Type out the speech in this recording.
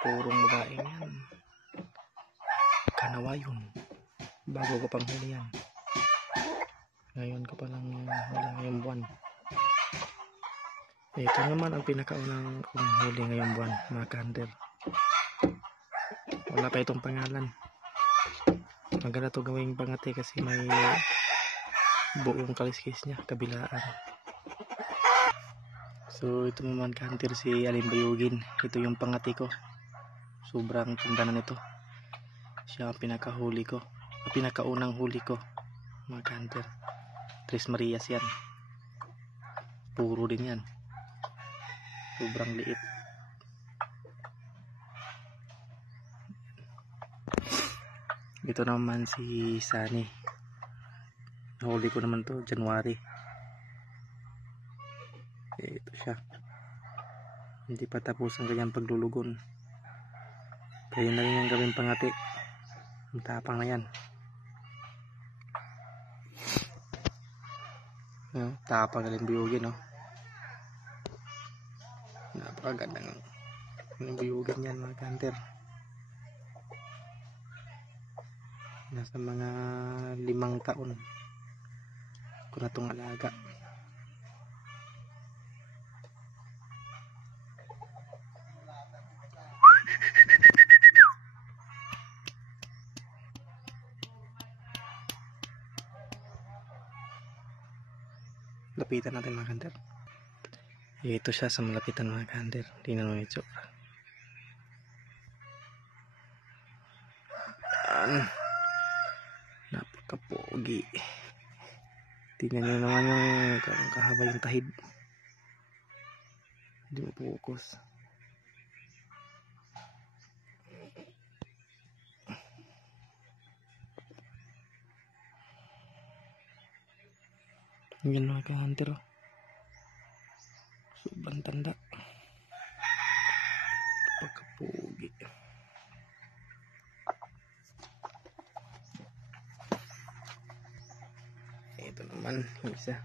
Purong babae yan. Kanawa yun. Bago ko pang huli yan. Ngayon ko palang huli ngayong buwan. Ito naman ang pinakaunang kong huli ngayong buwan, mga ka-hunter. Wala pa itong pangalan. Maganda to gawing pangati kasi may buong kaliskis niya, kabilaan. So ito naman ka-hunter, si Alimbayugin. Ito yung pangati ko. Sobrang tanda na nito. Siya ang pinakahuli ko, ang pinakaunang huli ko, mga ka-hunter. Tres Marias yan. Puro din yan. Sobrang liit. Ito naman si Sunny. Huli ko naman to January. Ito siya. Hindi pa tapos ang kanyang paglulugon. Kaya na rin yung gawing pangati. Ang tapang na yan. Tapang na rin biyugin, no? Napakaganda ng biyugin yan, mga ka-hunter. Nasa mga 5 taon ko na itong alaga. Lapitan natin, mga ka-hunter. Ito siya sa malapitan, mga ka-hunter. Tingnan mo yung tsura. Napakapogi. Tingnan nyo naman yung kahaba yung tahid. Hindi mo focus. Yan, mga ka-hunter. Sobrang tanda. Napakapogi. Ito naman yung isa.